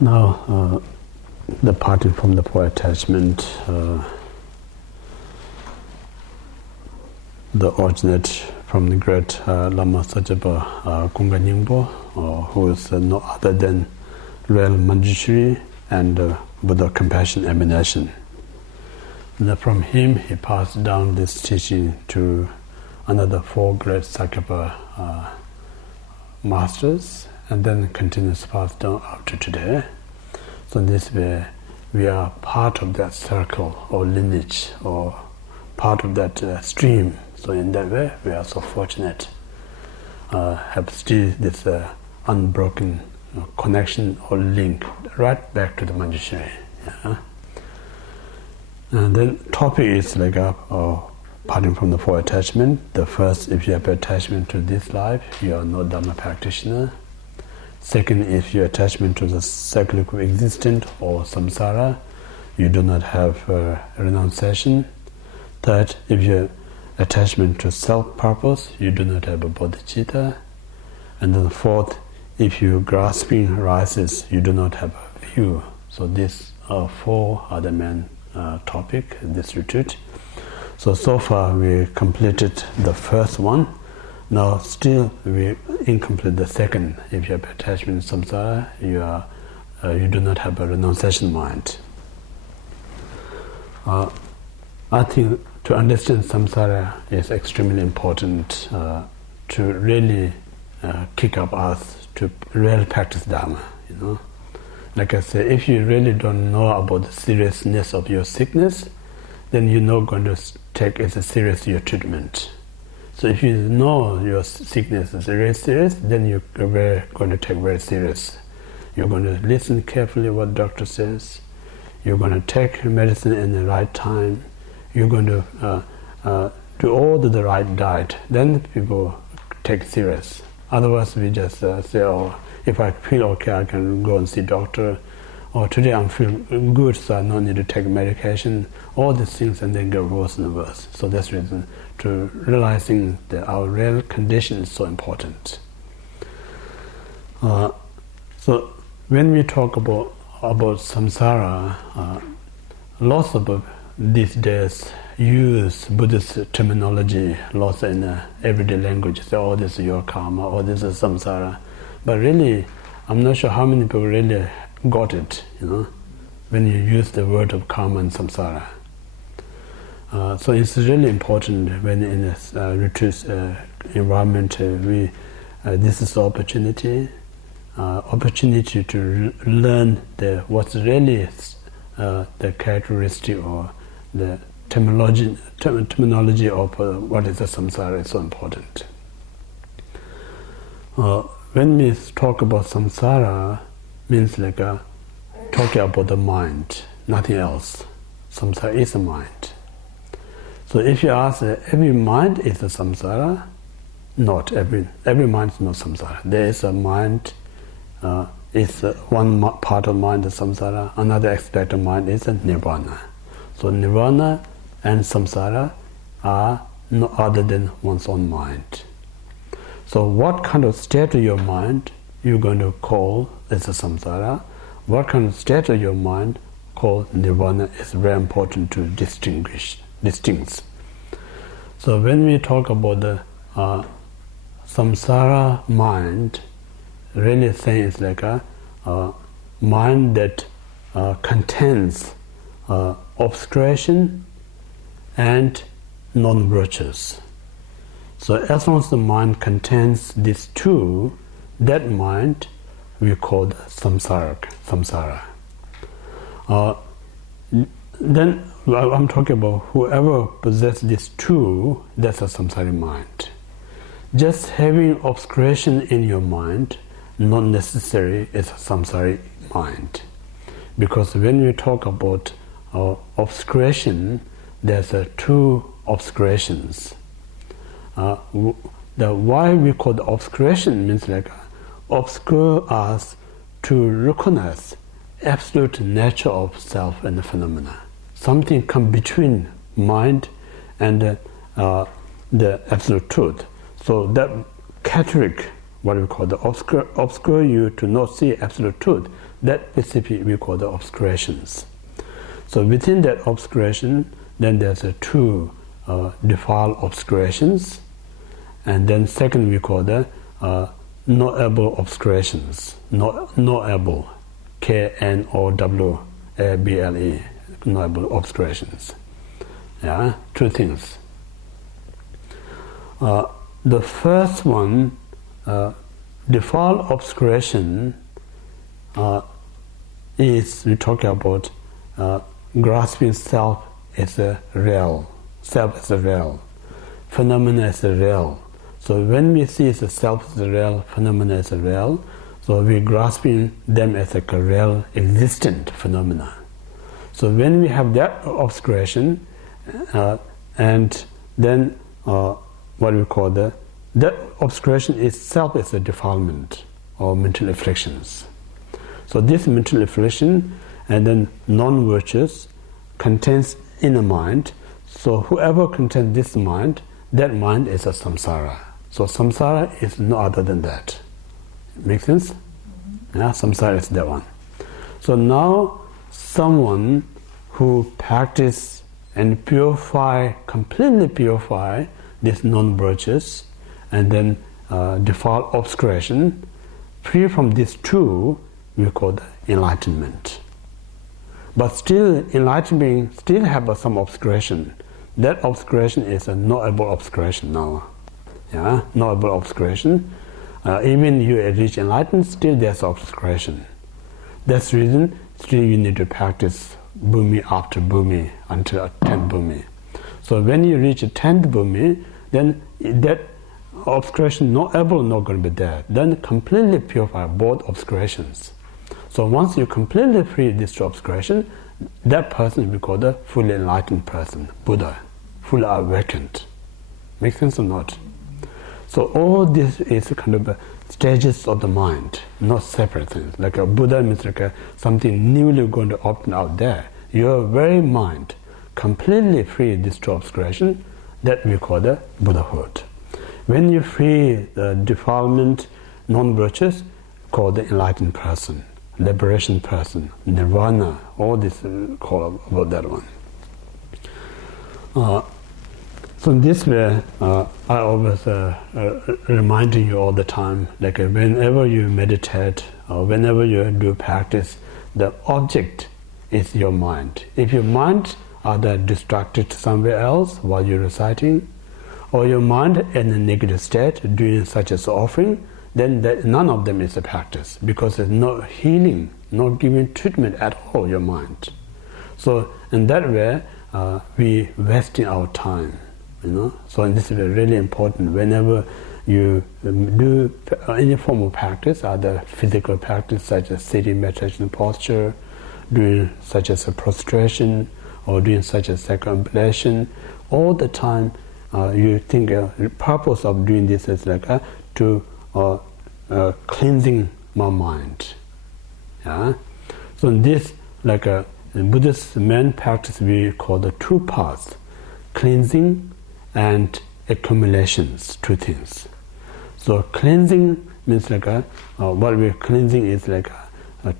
Now, departing from the four attachment, the originate from the great Lama Sajaba Kunga Nyingpo, who is no other than real Manjushri and Buddha compassion emanation. And from him, he passed down this teaching to another four great Sakyapa masters, and then continues passed down up to today. So in this way, we are part of that circle or lineage, or part of that stream. So in that way, we are so fortunate, have still this unbroken connection or link right back to the Manjushri. Yeah? And then topic is like parting from the four attachment. The first, if you have attachment to this life, you are no Dharma practitioner. Second, if your attachment to the cyclical existence or samsara, you do not have renunciation. Third, if your attachment to self-purpose, you do not have a bodhicitta. And then fourth, if your grasping rises, you do not have a view. So these four are the main topic in this retreat. So far we completed the first one. Now still we incomplete the second. If you have attachment to samsara, you do not have a renunciation mind. I think to understand samsara is extremely important to really kick up us to really practice Dharma. You know, like I said, if you really don't know about the seriousness of your sickness, then you're not going to take as a serious your treatment. So if you know your sickness is very serious, then you're going to take very serious. You're going to listen carefully what the doctor says. You're going to take medicine in the right time. You're going to do all the right diet. Then people take serious. Otherwise, we just say, "Oh, if I feel okay, I can go and see doctor." Or today I'm feeling good, so I don't need to take medication. All these things, and then get worse and worse. So that's the reason to realizing that our real condition is so important. So when we talk about samsara, lots of these days use Buddhist terminology, lots in everyday language. Say, "Oh, this is your karma," or "This is samsara." But really, I'm not sure how many people really got it, you know, when you use the word of karma and samsara. So it's really important when in a retreat environment, this is the opportunity to learn what's really the characteristic or the terminology of what is the samsara is so important. When we talk about samsara, means like talking about the mind, nothing else. Samsara is a mind. So if you ask, every mind is a samsara, not every mind is not samsara. There is a mind, is one part of mind is samsara, another aspect of mind is a nirvana. So nirvana and samsara are no other than one's own mind. So what kind of state of your mind you're going to call as a samsara, what kind of state of your mind called nirvana is very important to distinct. So when we talk about the samsara mind, really saying it's like a mind that contains obscuration and non-virtues. So as long as the mind contains these two, that mind we call samsara. Then I'm talking about whoever possesses these two, that's a samsara mind. Just having obscuration in your mind, not necessary is a samsara mind. Because when we talk about obscuration, there's two obscurations. The why we call the obscuration means like obscure us to recognize absolute nature of self and the phenomena. Something come between mind and the absolute truth. So that cataract what we call the obscure you to not see absolute truth, that specific we call the obscurations. So within that obscuration, then there's a two defiled obscurations, and then second we call the knowable obscurations, knowable, Knowable, knowable obscurations. Yeah, two things. The first one, defiled obscuration, is we talk about grasping self as a real, self as a real, phenomena as a real. So when we see the self as a real, phenomena as a real, so we're grasping them as like a real existent phenomena. So when we have that obscuration, and then what we call that obscuration itself is a defilement or mental afflictions. So this mental affliction and then non-virtuous contains inner mind. So whoever contains this mind, that mind is a samsara. So samsara is no other than that. Make sense? Mm-hmm. Yeah, samsara is that one. So now someone who practice and purify, completely purify this non-virtuous and then defiled obscuration, free from these two, we call the enlightenment. But still, enlightenment still have some obscuration. That obscuration is a knowable obscuration now. Yeah, knowable obscuration. Even you reach enlightenment, still there's obscuration. That's the reason still you need to practice bhumi after bhumi until 10th bhumi. So when you reach 10th bhumi, then that obscuration knowable not going to be there. Then completely purify both obscurations. So once you completely free this obscuration, that person will be called a fully enlightened person, Buddha, fully awakened. Make sense or not? So all this is kind of stages of the mind, not separate things. Like a Buddha means like something newly going to open out there. Your very mind completely free this two obscuration, that we call the Buddhahood. When you free the defilement, non-virtuous, called the enlightened person, liberation person, nirvana, all this call about that one. So in this way, I always reminding you all the time, like whenever you meditate or whenever you do practice, the object is your mind. If your mind are distracted somewhere else while you're reciting, or your mind in a negative state doing such as offering, then none of them is a practice, because there's no healing, no giving treatment at all your mind. So in that way, we wasting our time. So this is really important. Whenever you do any form of practice, either physical practice such as sitting meditation posture, doing such as a prostration, or doing such as circumambulation, all the time you think the purpose of doing this is like to cleansing my mind. Yeah. So in this, like in Buddhist main practice, we call the two paths: cleansing and accumulations, two things. So cleansing means like what we're cleansing is like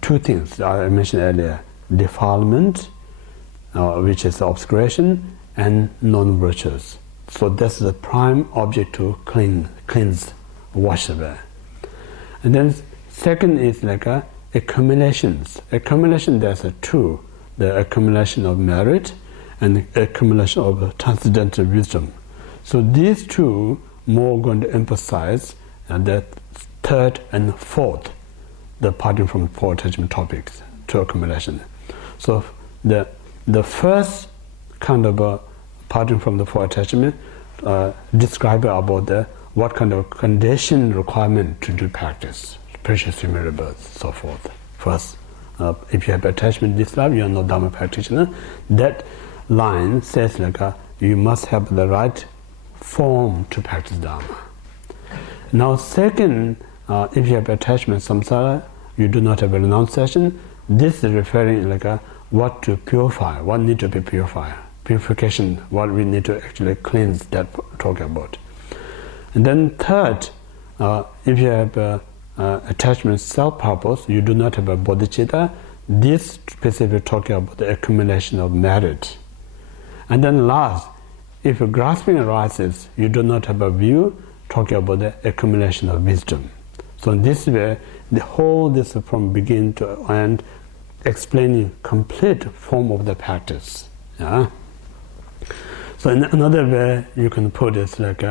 two things I mentioned earlier: defilement, which is obscuration, and non-virtuous. So that's the prime object to cleanse, wash away. And then second is like accumulations. Accumulation, there's two: the accumulation of merit and the accumulation of transcendental wisdom. So these two more going to emphasize the third and fourth, the parting from four attachment topics to accumulation. So the first kind of parting from the four attachment describe about what kind of condition requirement to do practice, precious human rebirth, so forth. First, if you have attachment in this life, you are not Dharma practitioner. That line says like you must have the right form to practice Dharma. Now second, if you have attachment samsara, you do not have a renunciation. This is referring like what to purify, what need to be purified, purification, what we need to actually cleanse, that talk about. And then third, if you have attachment self-purpose, you do not have a bodhicitta. This specifically talking about the accumulation of merit. And then last, if grasping arises, you do not have a view, talking about the accumulation of wisdom. So in this way, the whole this from beginning to end, explaining complete form of the practice. Yeah. So in another way, you can put it like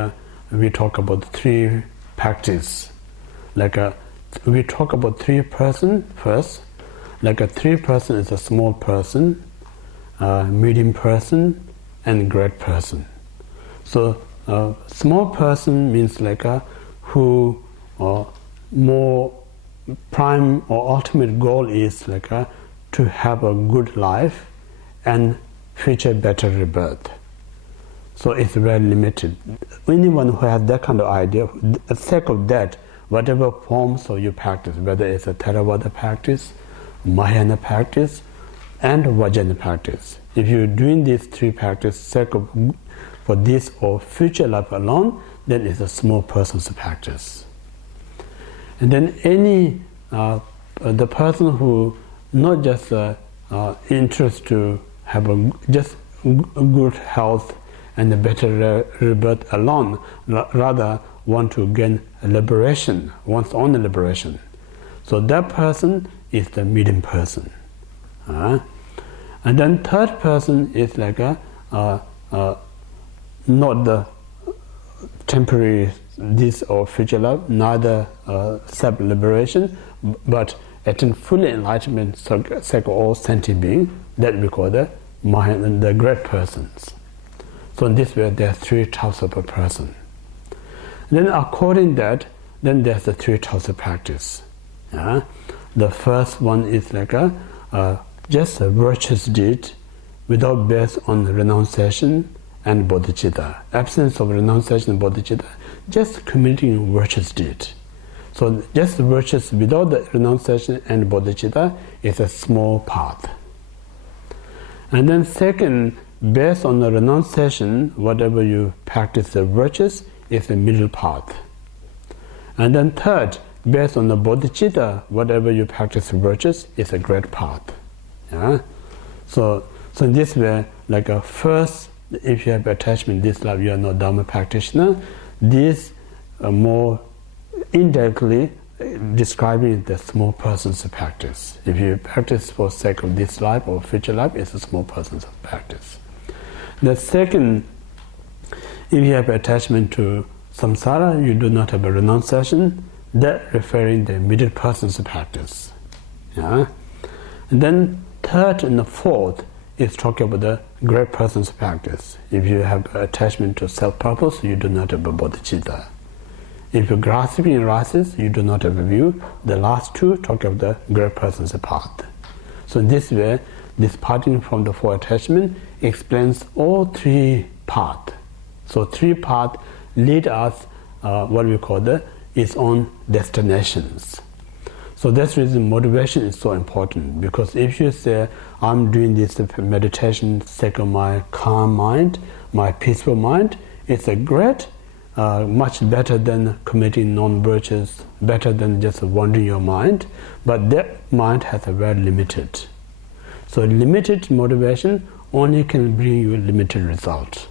we talk about three practice. Like we talk about three person first. Like a three person is a small person, medium person, and great person. So small person means like who more prime or ultimate goal is like to have a good life and future better rebirth. So it's very limited. Anyone who has that kind of idea, for the sake of that, whatever forms of you practice, whether it's a Theravada practice, Mahayana practice, and Vajrayana practice, if you're doing these three practices sake of for this or future life alone, then it's a small person's practice. And then any the person who not just interest to have just good health and a better rebirth alone, rather want to gain liberation, one's own liberation. So that person is the medium person. And then third person is like not the temporary this or future life, neither self-liberation, but attain full enlightenment, sake of all sentient being, that we call the great persons. So in this way, there are three types of a person. Then according to that, then there's the three types of practice. The first one is like just a virtuous deed without base on renunciation and bodhicitta. Absence of renunciation and bodhicitta, just committing virtuous deed. So just virtuous without the renunciation and bodhicitta is a small path. And then second, based on the renunciation, whatever you practice the virtues is the middle path. And then third, based on the bodhicitta, whatever you practice virtues is a great path. So in this way, like first, if you have attachment in this life, you are not Dharma practitioner. This more indirectly describing the small person's practice. If you practice for sake of this life or future life, it's a small person's practice. The second, if you have attachment to samsara, you do not have a renunciation, that referring the middle person's practice. And then third and the fourth is talking about the great person's practice. If you have attachment to self-purpose, you do not have a bodhicitta. If your grasping arises, you do not have a view. The last two talk of the great person's path. So in this way, this parting from the four attachment explains all three paths. So three paths lead us what we call its own destinations. So that's the reason motivation is so important, because if you say, I'm doing this meditation sake of my calm mind, my peaceful mind, it's a great, much better than committing non-virtues, better than just wandering your mind, but that mind has a very limited. So limited motivation only can bring you a limited result.